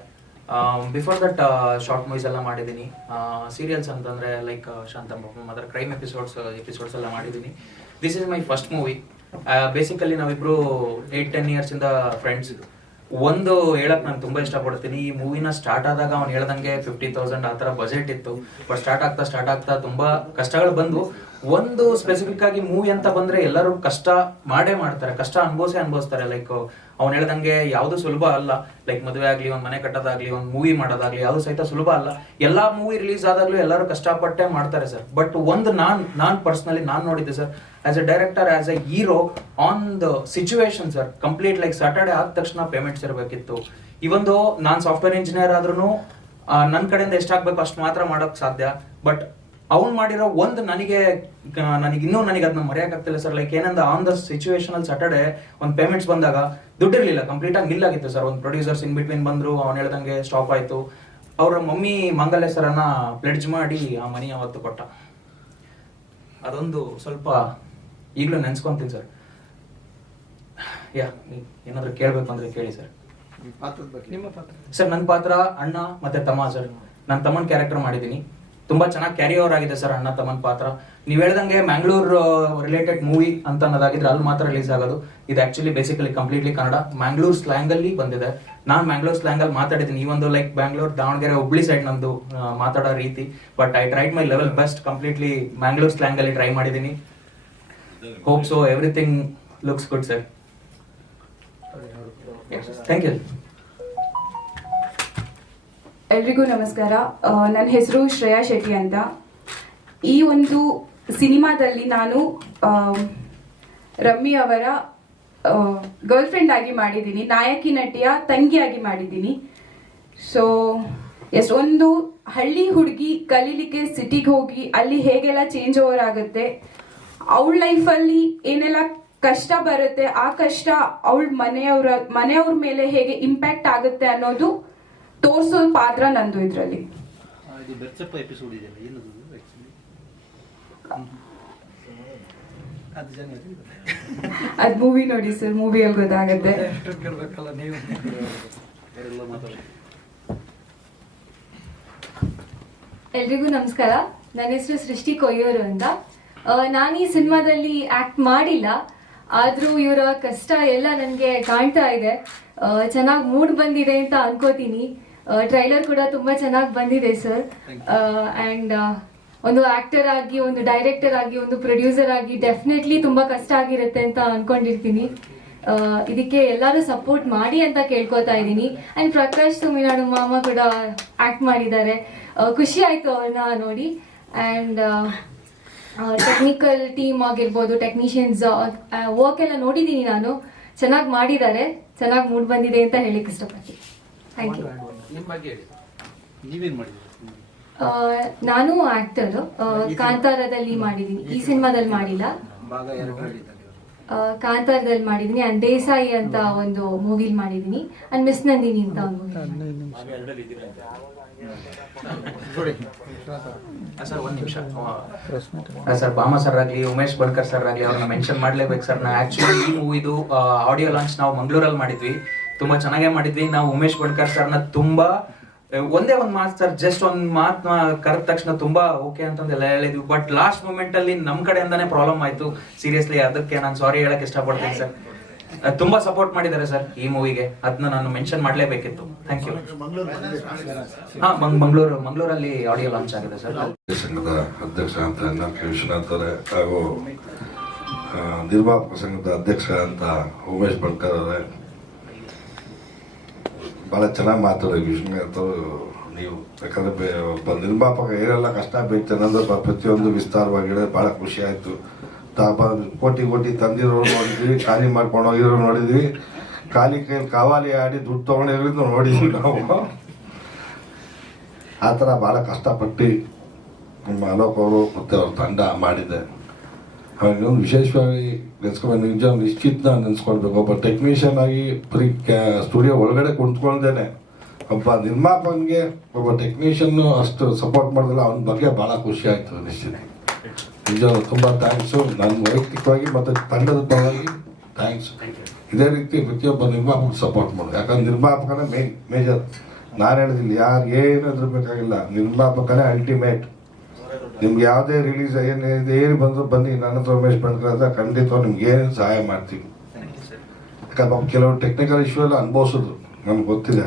Speaker 8: before that short movies ಎಲ್ಲ ಮಾಡಿದ್ದೀನಿ. ಸೀರಿಯಲ್ಸ್ ಅಂತಂದ್ರೆ ಲೈಕ್ ಶಾಂತಮ್ಮ ಅದರ ಕ್ರೈಮ್ ಎಪಿಸೋಡ್ಸ್ ಎಪಿಸೋಡ್ಸ್ ಎಲ್ಲ ಮಾಡಿದ್ದೀನಿ. This is my first movie basically ನಾವಿಬ್ಬರು ಏಟ್ ಟೆನ್ ಇಯರ್ಸ್ ಇಂದ ಫ್ರೆಂಡ್ಸ್ ಒಂದು ಹೇಳಕ್ ನಾನು ತುಂಬಾ ಇಷ್ಟಪಡ್ತೀನಿ. ಈ ಮೂವಿನ ಸ್ಟಾರ್ಟ್ ಆದಾಗ ಅವ್ನು ಹೇಳ್ದಂಗೆ ಫಿಫ್ಟಿ ತೌಸಂಡ್ ಆ ಥರ ಬಜೆಟ್ ಇತ್ತು. ಬಟ್ ಸ್ಟಾರ್ಟ್ ಆಗ್ತಾ ಸ್ಟಾರ್ಟ್ ಆಗ್ತಾ ತುಂಬಾ ಕಷ್ಟಗಳು ಬಂದು ಒಂದು ಸ್ಪೆಸಿಫಿಕ್ ಆಗಿ ಮೂವಿ ಅಂತ ಬಂದ್ರೆ ಎಲ್ಲರೂ ಕಷ್ಟ ಮಾಡೇ ಮಾಡ್ತಾರೆ. ಕಷ್ಟ ಅನುಭವಿಸಿ ಅನುಭವಿಸ್ತಾರೆ. ಲೈಕ್ ಅವ್ನು ಹೇಳ್ದಂಗೆ ಯಾವುದು ಸುಲಭ ಅಲ್ಲ. ಲೈಕ್ ಮದುವೆ ಆಗ್ಲಿ, ಒಂದು ಮನೆ ಕಟ್ಟೋದಾಗ್ಲಿ, ಒಂದು ಮೂವಿ ಮಾಡೋದಾಗ್ಲಿ ಯಾವುದು ಸಹಿತ ಸುಲಭ ಅಲ್ಲ. ಎಲ್ಲಾ ಮೂವಿ ರಿಲೀಸ್ ಆದಾಗ್ಲೂ ಎಲ್ಲರೂ ಕಷ್ಟಪಟ್ಟೆ ಮಾಡ್ತಾರೆ ಸರ್. ಬಟ್ ಒಂದು ನಾನ್ ನಾನ್ ಪರ್ಸನಲಿ ನಾನ್ ನೋಡಿದ್ದೆ sir. As a director as a hero on the situation sir complete like Saturday ಆದ ತಕ್ಷಣ ಪೇಮೆಂಟ್ಸ್ ಇರಬೇಕಿತ್ತು ಇವೊಂದು ನಾನು ಸಾಫ್ಟ್ವೇರ್ ಇಂಜಿನಿಯರ್ ಆದ್ರೂ ನನ್ನ ಕಡೆಯಿಂದ ಎಷ್ಟಾಗಬೇಕು ಅಷ್ಟು ಮಾತ್ರ ಮಾಡೋಕ್ ಸಾಧ್ಯ. ಬಟ್ ಅವ್ನು ಮಾಡಿರೋ ಒಂದು ನನಗೆ ನನಗೆ ಇನ್ನೂ ನನಗೆ ಅದನ್ನ ಮರೆಯಕ್ಕಾಗ್ತಿಲ್ಲ ಸರ್ ಲೈಕ್ ಏನಂದ ಆನ್ ದ ಸಿಚುವೇಶನ್ ಅಲ್ಲಿ ಸ್ಯಾಟರ್ಡೆ ಒಂದು ಪೇಮೆಂಟ್ಸ್ ಬಂದಾಗ ದುಡ್ಡಿರಲಿಲ್ಲ ಕಂಪ್ಲೀಟ್ ಆಗಿ ನಿಲ್ ಆಗಿತ್ತು ಸರ್ ಒಂದು ಪ್ರೊಡ್ಯೂಸರ್ಸ್ ಇನ್ ಬಿಟ್ವೀನ್ ಬಂದ್ರು, ಅವ್ನು ಹೇಳ್ದಂಗೆ ಸ್ಟಾಪ್ ಆಯಿತು. ಅವರ ಮಮ್ಮಿ ಮಂಗಲ್ ಹೆಸರನ್ನ ಪ್ಲೆಡ್ಜ್ ಮಾಡಿ ಆ ಮನಿ ಅವತ್ತು ಕೊಟ್ಟ. ಅದೊಂದು ಸ್ವಲ್ಪ ಈಗಲೂ ನೆನ್ಸ್ಕೊಂತೀನಿ ಸರ್. ಯಾ ಏನಾದ್ರು ಕೇಳಬೇಕು ಅಂದ್ರೆ ಕೇಳಿ ಸರ್.
Speaker 5: ಪಾತ್ರದ ಬಗ್ಗೆ.
Speaker 6: ನಿಮ್ಮ ಪಾತ್ರ.
Speaker 8: ಸರ್ ನನ್ನ ಪಾತ್ರ ಅಣ್ಣ ಮತ್ತೆ ತಮ್ಮ ಸರ್. ನಾನು ತಮ್ಮನ್ ಕ್ಯಾರೆಕ್ಟರ್ ಮಾಡಿದ್ದೀನಿ. ತುಂಬಾ ಚೆನ್ನಾಗಿ ಕ್ಯಾರಿ ಓವರ್ ಆಗಿದೆ ಸರ್ ಅಣ್ಣ ತಮ್ಮನ್ ಪಾತ್ರ. ನೀವ್ ಹೇಳ್ದಂಗೆ ಮ್ಯಾಂಗ್ಳೂರ್ ರಿಲೇಟೆಡ್ ಮೂವಿ ಅಂತ ಅನ್ನೋದಾಗಿದ್ರೆ ಅಲ್ಲಿ ಮಾತ್ರ ರಿಲೀಸ್ ಆಗೋದು. ಇದು actually basically completely Kannada. Mangalore slang ಅಲ್ಲಿ ಬಂದಿದೆ. ನಾನು ಮ್ಯಾಂಗ್ಳೂರ್ ಸ್ಲ್ಯಾಂಗ್ ಅಲ್ಲಿ ಮಾತಾಡಿದ್ದೀನಿ. ಈ ಒಂದು ಲೈಕ್ ಬ್ಯಾಂಗ್ಳೂರ್ ದಾವಣಗೆರೆ ಹುಬ್ಳಿ ಸೈಡ್ ನಂದು ಮಾತಾಡೋ ರೀತಿ. But I tried my level best completely Mangalore slang ಅಲ್ಲಿ ಟ್ರೈ ಮಾಡಿದ್ದೀನಿ. Hope everything everything looks good sir thank you.
Speaker 9: ಎಲ್ರಿಗೂ ನಮಸ್ಕಾರ. ನನ್ನ ಹೆಸರು ಶ್ರೇಯಾ ಶೆಟ್ಟಿ ಅಂತ. ಈ ಒಂದು ಸಿನಿಮಾದಲ್ಲಿ ನಾನು ರಮ್ಮಿ ಅವರ ಗರ್ಲ್ ಫ್ರೆಂಡ್ ಆಗಿ ಮಾಡಿದ್ದೀನಿ. ನಾಯಕಿ ನಟಿಯ ತಂಗಿಯಾಗಿ ಮಾಡಿದ್ದೀನಿ. ಸೊ ಎಸ್ ಒಂದು ಹಳ್ಳಿ ಹುಡುಗಿ ಕಲೀಲಿಕ್ಕೆ ಸಿಟಿಗೆ ಹೋಗಿ ಅಲ್ಲಿ ಹೇಗೆಲ್ಲ ಚೇಂಜ್ ಓವರ್ ಆಗುತ್ತೆ ಅವಳ ಲೈಫಲ್ಲಿ ಏನೆಲ್ಲ ಕಷ್ಟ ಬರುತ್ತೆ ಆ ಕಷ್ಟ ಅವಳ ಮನೆಯವರ ಮನೆಯವ್ರ ಮೇಲೆ ಹೇಗೆ ಇಂಪ್ಯಾಕ್ಟ್ ಆಗುತ್ತೆ ಅನ್ನೋದು ತೋರಿಸೋ ಪಾತ್ರ ನಂದು ಇದರಲ್ಲಿ.
Speaker 6: ಅದು
Speaker 9: ಮೂವಿ ನೋಡಿ ಸರ್ ಮೂವಿಯಲ್ಲಿ ಗೊತ್ತಾಗುತ್ತೆ.
Speaker 10: ಎಲ್ರಿಗೂ ನಮಸ್ಕಾರ. ನನ್ನ ಹೆಸರು ಸೃಷ್ಟಿ ಕೊಯ್ಯೂರು ಅಂತ. ನಾನು ಈ ಸಿನಿಮಾದಲ್ಲಿ ಆಕ್ಟ್ ಮಾಡಿಲ್ಲ. ಆದ್ರೂ ಇವರ ಕಷ್ಟ ಎಲ್ಲ ನನಗೆ ಕಾಣ್ತಾ ಇದೆ. ಚೆನ್ನಾಗಿ ಮೂಡ್ ಬಂದಿದೆ ಅಂತ ಅನ್ಕೋತೀನಿ. ಟ್ರೈಲರ್ ಕೂಡ ತುಂಬಾ ಚೆನ್ನಾಗಿ ಬಂದಿದೆ ಸರ್ ಅಂಡ್ ಒಂದು ಆಕ್ಟರ್ ಆಗಿ ಒಂದು ಡೈರೆಕ್ಟರ್ ಆಗಿ ಒಂದು ಪ್ರೊಡ್ಯೂಸರ್ ಆಗಿ ಡೆಫಿನೆಟ್ಲಿ ತುಂಬಾ ಕಷ್ಟ ಆಗಿರುತ್ತೆ ಅಂತ ಅನ್ಕೊಂಡಿರ್ತೀನಿ. ಇದಕ್ಕೆ ಎಲ್ಲರೂ ಸಪೋರ್ಟ್ ಮಾಡಿ ಅಂತ ಕೇಳ್ಕೊತಾ ಇದ್ದೀನಿ. ಅಂಡ್ ಪ್ರಕಾಶ್ ತುಮಿನಾಡು ಮಾಮ ಕೂಡ ಆಕ್ಟ್ ಮಾಡಿದ್ದಾರೆ. ಖುಷಿ ಆಯ್ತು ಅವ್ರನ್ನ ನೋಡಿ. ಅಂಡ್ ಟೆಕ್ನಿಕಲ್ ಟೀಮ್ ಆಗಿರ್ಬೋದು ಟೆಕ್ನಿಷಿಯನ್ಸ್ ವರ್ಕ್ ಎಲ್ಲ ನೋಡಿದ್ದೀನಿ ನಾನು. ಚೆನ್ನಾಗಿ ಮಾಡಿದ್ದಾರೆ. ಚೆನ್ನಾಗಿ ಮೂಡ್ ಬಂದಿದೆ ಅಂತ ಹೇಳಿಕ್ ಇಷ್ಟಪಡ್ತೀನಿ ಥ್ಯಾಂಕ್ ಯು ನಾನು ಆಕ್ಟರ್ ಕಾಂತಾರದಲ್ಲಿ ಮಾಡಿದ್ದೀನಿ. ಈ ಸಿನಿಮಾದಲ್ಲಿ ಮಾಡಿಲ್ಲ. ಕಾಂತಾರದಲ್ಲಿ ಮಾಡಿದ್ದೀನಿ. ಅಂಡ್ ದೇಸಾಯಿ ಅಂತ ಒಂದು ಮೂವಿಲಿ ಮಾಡಿದ್ದೀನಿ. ಅಂಡ್ ಮಿಸ್ ನಂದಿನಿ ಅಂತ ಒಂದು movie.
Speaker 8: ಸರ್ ಒಂದ್ ನಿಮಿಷ. ಸರ್ ಬಾಮ ಸರ್ ಆಗ್ಲಿ ಉಮೇಶ್ ಬಡ್ಕರ್ ಸರ್ ಆಗಲಿ ಅವ್ರನ್ನ ಮೆನ್ಷನ್ ಮಾಡ್ಲೇಬೇಕು ಸರ್. ನಾ ಆಕ್ಚುಲಿ ಈ ಮೂವಿದು ಆಡಿಯೋ ಲಾಂಚ್ ನಾವು ಮಂಗಳೂರಲ್ಲಿ ಮಾಡಿದ್ವಿ. ತುಂಬಾ ಚೆನ್ನಾಗೇ ಮಾಡಿದ್ವಿ. ನಾವು ಉಮೇಶ್ ಬಡ್ಕರ್ ಸರ್ನ ತುಂಬಾ ಒಂದೇ ಒಂದ್ ಮಾತು ಸರ್ ಜಸ್ಟ್ ಒಂದ್ ಮಾತ್ ಕರೆದ ತಕ್ಷಣ ತುಂಬಾ ಓಕೆ ಅಂತಂದೆಲ್ಲ ಹೇಳಿದ್ವಿ. ಬಟ್ ಲಾಸ್ಟ್ ಮೂಮೆಂಟ್ ಅಲ್ಲಿ ನಮ್ ಕಡೆಯಿಂದಾನೇ ಪ್ರಾಬ್ಲಮ್ ಆಯ್ತು. ಸೀರಿಯಸ್ಲಿ ಅದಕ್ಕೆ ನಾನು ಸಾರಿ ಹೇಳಕ್ ಇಷ್ಟಪಡ್ತೀನಿ ಸರ್. ತುಂಬಾ ಸಪೋರ್ಟ್ ಮಾಡಿದ್ದಾರೆ ಸರ್ ಈ ಮೂವಿಗೆ ಅದನ್ನ ನಾನು ಮೆನ್ಷನ್ ಮಾಡಲೇಬೇಕಿತ್ತು. ಥ್ಯಾಂಕ್ ಯು ಹಾ ಮಂಗ್- ಮಂಗಳೂರು ಮಂಗಳೂರಲ್ಲಿ ಆಡಿಯೋ ಲಾಂಚ್ ಆಗಿದೆ ಸರ್
Speaker 11: ಸಂಘದ ಅಧ್ಯಕ್ಷ ಅಂತ ವಿಶ್ವನಾಥ್ ಅವರೇ ಹಾಗೂ ನಿರ್ಮಾಪಕ ಸಂಘದ ಅಧ್ಯಕ್ಷ ಅಂತ ಉಮೇಶ್ ಬಣ್ಕರ್ ಅವರೇ. ಭಾಳ ಚೆನ್ನಾಗಿ ಮಾತಾಡಿ ವಿಶ್ವನಾಥ್ ಅವರು ನೀವು. ಯಾಕಂದ್ರೆ ಒಬ್ಬ ನಿರ್ಮಾಪಕ ಏನೆಲ್ಲ ಕಷ್ಟ ಬೀಳ್ತಾನೆ ಅಂದ್ರೆ ಪ್ರತಿಯೊಂದು ವಿಸ್ತಾರವಾಗಿ ಹೇಳಿದ್ರೆ ಭಾಳ ಖುಷಿ ಆಯ್ತು. ತಾಪ ಕೋಟಿ ಕೋಟಿ ತಂದಿರೋರು ನೋಡಿದ್ವಿ, ಖಾಲಿ ಮಾಡ್ಕೊಂಡು ಹೋಗಿರೋ ನೋಡಿದ್ವಿ. ಖಾಲಿ ಕೈಯಲ್ಲಿ ಕಾವಾಲಿ ಆಡಿ ದುಡ್ಡು ತೊಗೊಂಡಿರೋದು ನೋಡಿದ್ವಿ ನಾವು. ಆ ಥರ ಭಾಳ ಕಷ್ಟಪಟ್ಟು ನಮ್ಮ ಅಲೋಕ್ ಅವರು ಮತ್ತು ಅವ್ರ ತಂಡ ಮಾಡಿದೆ. ಹಾಗೆ ಒಂದು ವಿಶೇಷವಾಗಿ ನೆನ್ಸ್ಕೊಂಡು ನಿಜ ನಿಶ್ಚಿತ ನೆನ್ಸ್ಕೊಳ್ಬೇಕು. ಒಬ್ಬ ಟೆಕ್ನಿಷಿಯನ್ ಆಗಿ ಬರೀ ಸ್ಟುಡಿಯೋ ಒಳಗಡೆ ಕುಂತ್ಕೊಂಡೇನೆ ಒಬ್ಬ ನಿರ್ಮಾಪಕನಿಗೆ ಒಬ್ಬ ಟೆಕ್ನಿಷಿಯನ್ನು ಅಷ್ಟು ಸಪೋರ್ಟ್ ಮಾಡಿದ್ರೆ ಅವನ ಬಗ್ಗೆ ಭಾಳ ಖುಷಿ ಆಯಿತು ನಿಶ್ಚಿತ. ನಿಜ ತುಂಬ ಥ್ಯಾಂಕ್ಸು ನನ್ನ ವೈಯಕ್ತಿಕವಾಗಿ ಮತ್ತು ತಂಡದ ಪರವಾಗಿ ಥ್ಯಾಂಕ್ಸ್ ಇದೇ ರೀತಿ ಪ್ರತಿಯೊಬ್ಬ ನಿರ್ಮಾಪಕ ಸಪೋರ್ಟ್ ಮಾಡೋದು. ಯಾಕಂದ್ರೆ ನಿರ್ಮಾಪಕನೇ ಮೇನ್ ಮೇಜರ್ ನಾನು ಹೇಳಿದಿಲ್ಲ ಯಾರು ಏನು ಬೇಕಾಗಿಲ್ಲ. ನಿರ್ಮಾಪಕನೇ ಅಲ್ಟಿಮೇಟ್ ನಿಮ್ಗೆ ಯಾವುದೇ ರಿಲೀಸ್ ಏನಿದೆ ಏನು ಬಂದರೂ ಬನ್ನಿ. ನನ್ನ ಹತ್ರ ಉಮೇಶ್ ಹತ್ರ ಖಂಡಿತವಾಗಿ ನಿಮ್ಗೆ ಏನು ಸಹಾಯ ಮಾಡ್ತೀವಿ ಯಾಕಂದ್ರೆ ಕೆಲವು ಟೆಕ್ನಿಕಲ್ ಇಶ್ಯೂ ಎಲ್ಲ ಅನುಭವಿಸೋದು ನನಗೆ ಗೊತ್ತಿದೆ.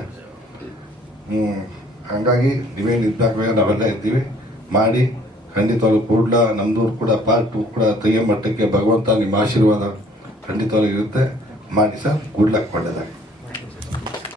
Speaker 11: ಹ್ಞೂ ಹಾಗಾಗಿ ನೀವೇನು ಇದ್ದಾಗ ನಾವೆಲ್ಲ ಇದ್ದೀವಿ. ಮಾಡಿ. ಖಂಡಿತವಾಗ್ಲೂ ಕೂಡಲ ನಮ್ಮದೂರು ಕೂಡ ಪಾರ್ಟ್ ಕೂಡ ತೆಗೆಯೋ ಮಟ್ಟಕ್ಕೆ ಭಗವಂತ ನಿಮ್ಮ ಆಶೀರ್ವಾದ ಖಂಡಿತವಾಗ್ಲೂ ಇರುತ್ತೆ. ಮಾಡಿ ಸರ್ ಗುಡ್ ಲಕ್ ಒಳ್ಳೆಯದಾಗಿ